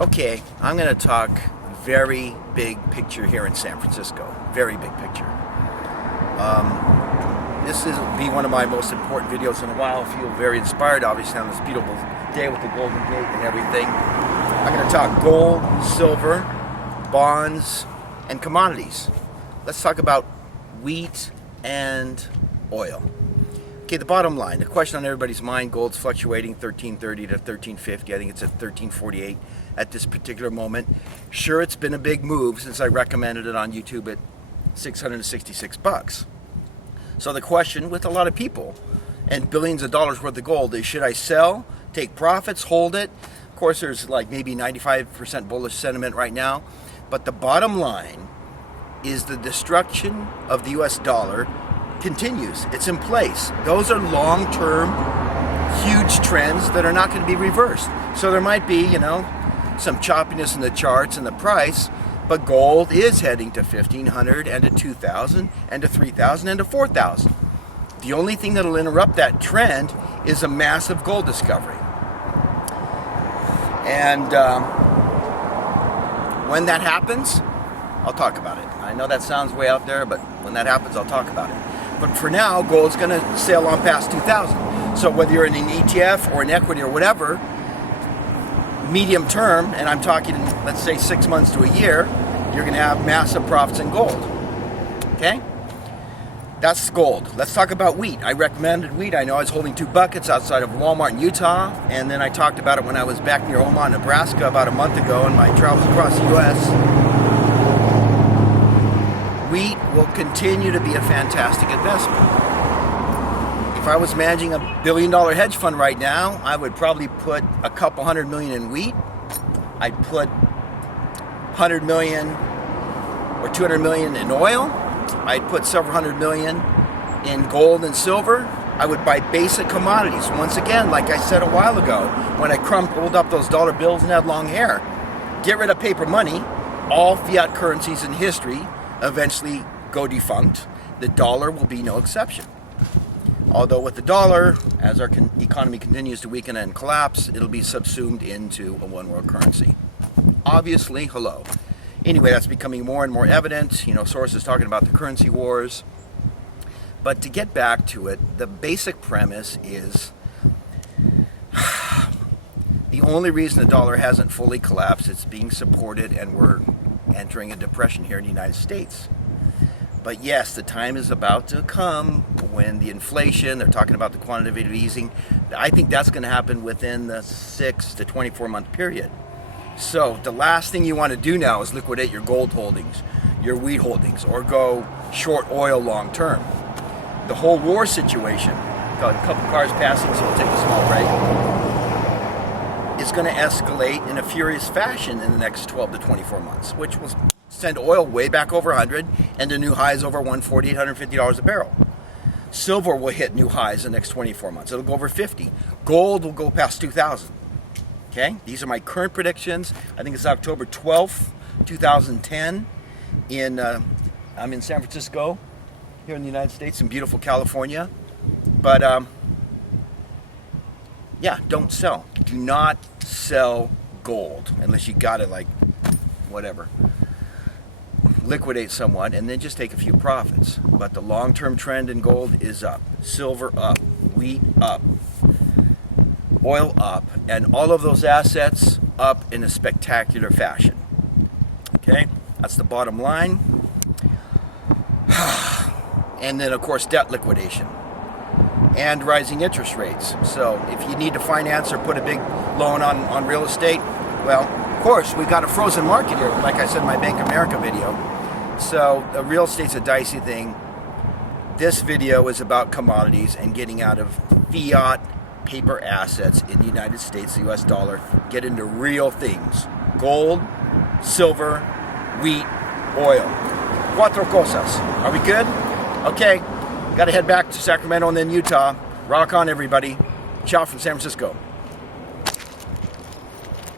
Okay, I'm going to talk very big picture here in San Francisco. Very big picture. This will be one of my most important videos in a while. I feel very inspired, obviously, on this beautiful day with the Golden Gate and everything. I'm going to talk gold, silver, bonds, and commodities. Let's talk about wheat and oil. Okay, the bottom line, the question on everybody's mind, gold's fluctuating 1330 to 1350. I think it's at 1348 at this particular moment. Sure, it's been a big move since I recommended it on YouTube at $666. So the question with a lot of people and billions of dollars worth of gold is, should I sell, take profits, hold it? Of course, there's like maybe 95% bullish sentiment right now. But the bottom line is the destruction of the US dollar continues. It's in place. Those are long-term, huge trends that are not going to be reversed. So there might be, some choppiness in the charts and the price, but gold is heading to 1,500 and to 2,000 and to 3,000 and to 4,000. The only thing that'll interrupt that trend is a massive gold discovery. And when that happens, I'll talk about it. I know that sounds way out there, but when that happens, I'll talk about it. But for now, gold's going to sail on past 2,000. So whether you're in an ETF or an equity or whatever, medium term, and I'm talking, let's say 6 months to a year, you're going to have massive profits in gold. Okay? That's gold. Let's talk about wheat. I recommended wheat. I know I was holding 2 buckets outside of Walmart in Utah, and then I talked about it when I was back near Omaha, Nebraska about a month ago in my travels across the U.S. Wheat will continue to be a fantastic investment. If I was managing a $1 billion hedge fund right now, I would probably put a couple $100 million in wheat. I'd put $100 million or $200 million in oil. I'd put several $100 million in gold and silver. I would buy basic commodities. Once again, like I said a while ago, when I crumpled up those dollar bills and had long hair, get rid of paper money. All fiat currencies in history eventually go defunct. The dollar will be no exception. Although with the dollar, as our economy continues to weaken and collapse, it'll be subsumed into a one world currency. Obviously, hello. Anyway, that's becoming more and more evident. Sources talking about the currency wars. But to get back to it, the basic premise is the only reason the dollar hasn't fully collapsed, it's being supported, and we're entering a depression here in the United States. But yes, the time is about to come when the inflation, they're talking about the quantitative easing. I think that's going to happen within the 6 to 24 month period. So the last thing you want to do now is liquidate your gold holdings, your wheat holdings, or go short oil long term. The whole war situation, got a couple cars passing, so we'll take a small break. It's going to escalate in a furious fashion in the next 12 to 24 months, which will send oil way back over 100 and to new highs over $140, $150 a barrel. Silver will hit new highs in the next 24 months. It'll go over 50. Gold will go past 2,000. Okay? These are my current predictions. I think it's October 12th, 2010. I'm in San Francisco, here in the United States, in beautiful California. But yeah, don't sell. Do not sell gold unless you got it, like, whatever. Liquidate somewhat and then just take a few profits. But the long-term trend in gold is up. Silver up. Wheat up. Oil up. And all of those assets up in a spectacular fashion. Okay? That's the bottom line. And then, of course, debt liquidation. And rising interest rates. So if you need to finance or put a big loan on real estate, well, of course, we've got a frozen market here, like I said in my Bank of America video. So real estate's a dicey thing. This video is about commodities and getting out of fiat paper assets in the United States, the US dollar, get into real things. Gold, silver, wheat, oil. Cuatro cosas. Are we good? Okay. Got to head back to Sacramento and then Utah. Rock on, everybody. Ciao from San Francisco.